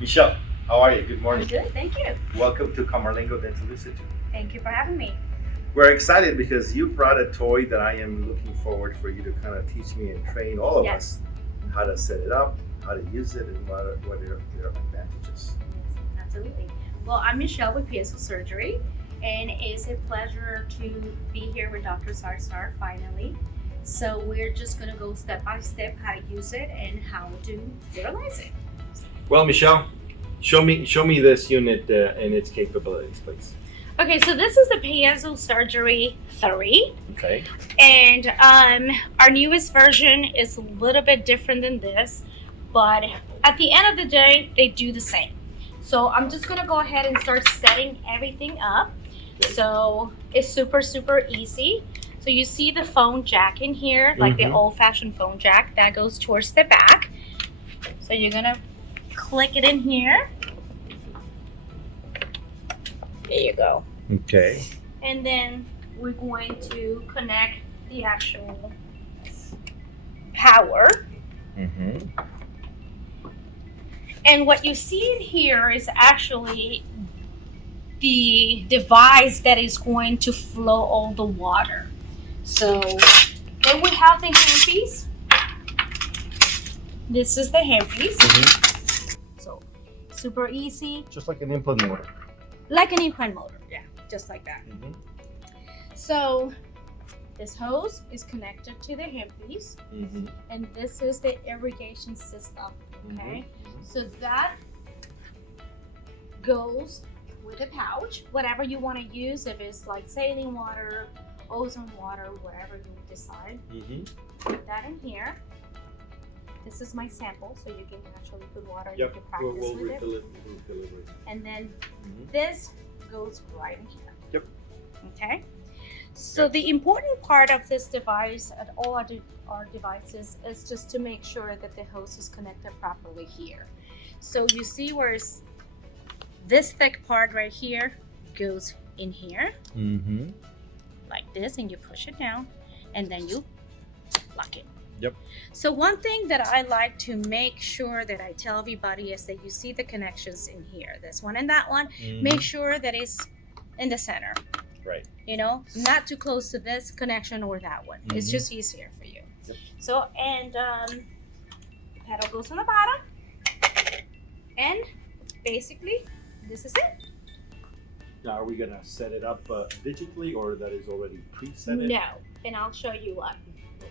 Michelle, how are you? Good morning. I'm good, thank you. Welcome to Camarlengo Dental Institute. Thank you for having me. We're excited because you brought a toy that I am looking forward for you to kind of teach me and train all of us how to set it up, how to use it, and what are their advantages. Absolutely. Well, I'm Michelle with Piezosurgery, and it's a pleasure to be here with Dr. Sarsar finally. So we're just going to go step by step how to use it and how to sterilize it. Well, Michelle, show me this unit and its capabilities, please. Okay, so this is the Piezosurgery 3. Okay. And our newest version is a little bit different than this, but at the end of the day, they do the same. So I'm just gonna go ahead and start setting everything up. Okay. So it's super easy. So you see the phone jack in here, like the old-fashioned phone jack that goes towards the back. So you're gonna click it in here. There you go. Okay. And then we're going to connect the actual power. And what you see in here is actually the device that is going to flow all the water. So then we have the handpiece. This is the handpiece. So super easy. Just like an implant motor. Like an implant motor, yeah, just like that. So this hose is connected to the handpiece, and this is the irrigation system, okay? So that goes with a pouch, whatever you want to use, if it's like saline water, ozone water, whatever you decide. Put that in here. This is my sample, so you can actually put water. You can practice we'll with refill it. It. And then this goes right in here. Yep. Okay. So the important part of this device and all our devices is just to make sure that the hose is connected properly here. So you see where this thick part right here goes in here, like this, and you push it down, and then you lock it. Yep. So one thing that I like to make sure that I tell everybody is that you see the connections in here, this one and that one. Make sure that it's in the center. Right. You know, not too close to this connection or that one. It's just easier for you. Yep. So, and pedal goes on the bottom. And basically, this is it. Now, are we gonna set it up digitally, or that is already preset? No, and I'll show you what. Okay.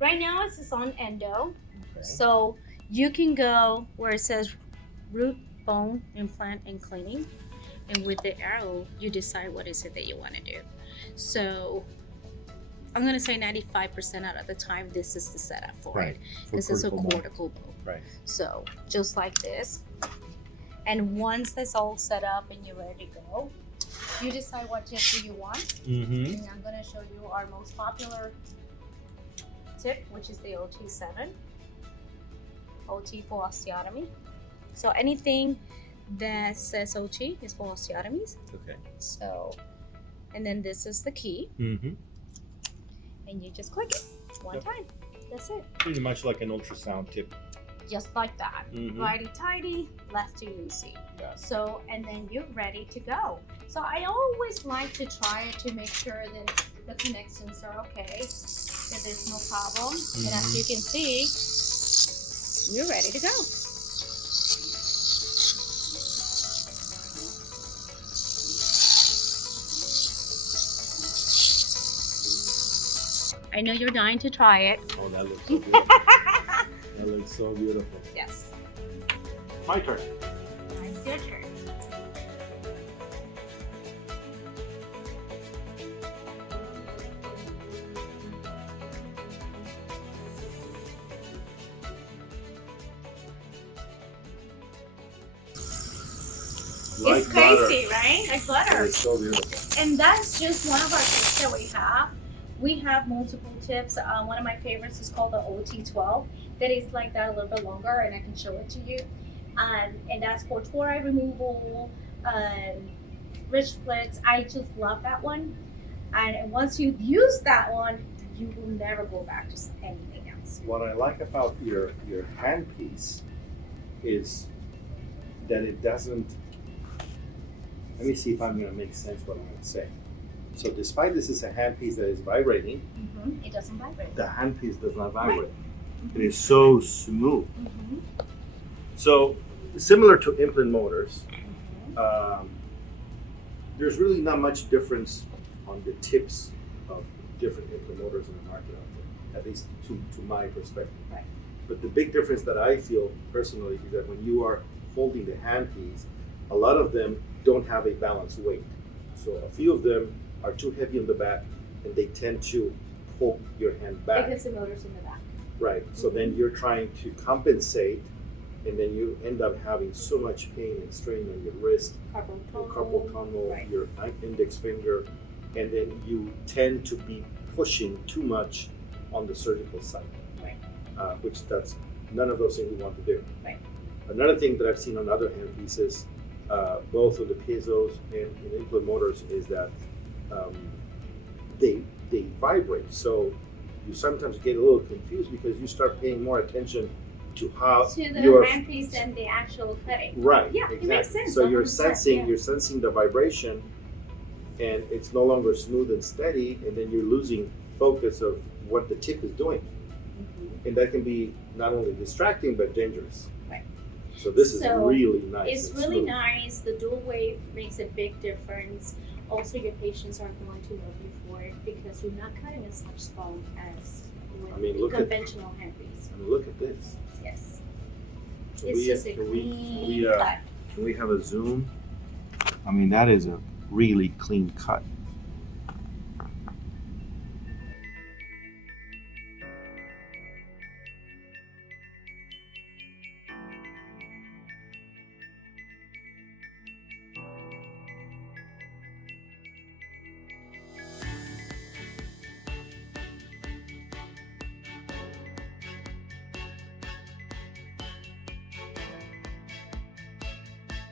Right now, it's on endo. Okay. So you can go where it says root, bone, implant, and cleaning. And with the arrow, you decide what is it that you want to do. So I'm going to say 95% out of the time, this is the setup for it. This is a cortical bone. Right. So just like this. And once that's all set up and you're ready to go, you decide what tip do you want. And I'm going to show you our most popular tip, which is the OT7. OT for osteotomy. So anything that says OT is for osteotomies. Okay. So, and then this is the key. And you just click it one time. That's it. Pretty much like an ultrasound tip. Just like that. Righty tighty, lefty loosey. Yeah. So, and then you're ready to go. So I always like to try it to make sure that the connections are okay, that there's no problem. And as you can see, you're ready to go. I know you're dying to try it. Oh, that looks so beautiful. That looks so beautiful. Yes. My turn. It's your turn. Like it's crazy, butter. right? Like butter. It's so beautiful. And that's just one of our tips that we have. We have multiple tips. One of my favorites is called the OT12. That is like that a little bit longer, and I can show it to you. And that's for tori removal, ridge splits. I just love that one. And once you've used that one, you will never go back to anything else. What I like about your handpiece is that it doesn't. Let me see if I'm going to make sense what I'm going to say. So, despite this is a handpiece that is vibrating, It doesn't vibrate. the handpiece does not vibrate. It is so smooth. So, similar to implant motors, there's really not much difference on the tips of different implant motors in the market out there, at least to my perspective. Right. But the big difference that I feel personally is that when you are holding the handpiece, a lot of them don't have a balanced weight. So a few of them are too heavy on the back and they tend to pull your hand back. Because the motor's in the back. Right. So then you're trying to compensate and then you end up having so much pain and strain on your wrist, your carpal tunnel, your index finger, and then you tend to be pushing too much on the surgical side, which that's none of those things we want to do. Right. Another thing that I've seen on other handpieces, both with the piezos and in implant motors, is that they vibrate. So you sometimes get a little confused because you start paying more attention to how to the your handpiece than the actual cutting. right. Yeah, exactly. it makes sense. So you're 100%, sensing the vibration, and it's no longer smooth and steady, and then you're losing focus of what the tip is doing, and that can be not only distracting but dangerous. Right. So this is really nice. It's and really smooth. nice. The dual wave makes a big difference. Also, your patients are going to love you for it because you're not cutting as much bone as with the conventional handpiece. I mean, look at this. Yes. So It's just a clean cut. Can we have a zoom? I mean, that is a really clean cut.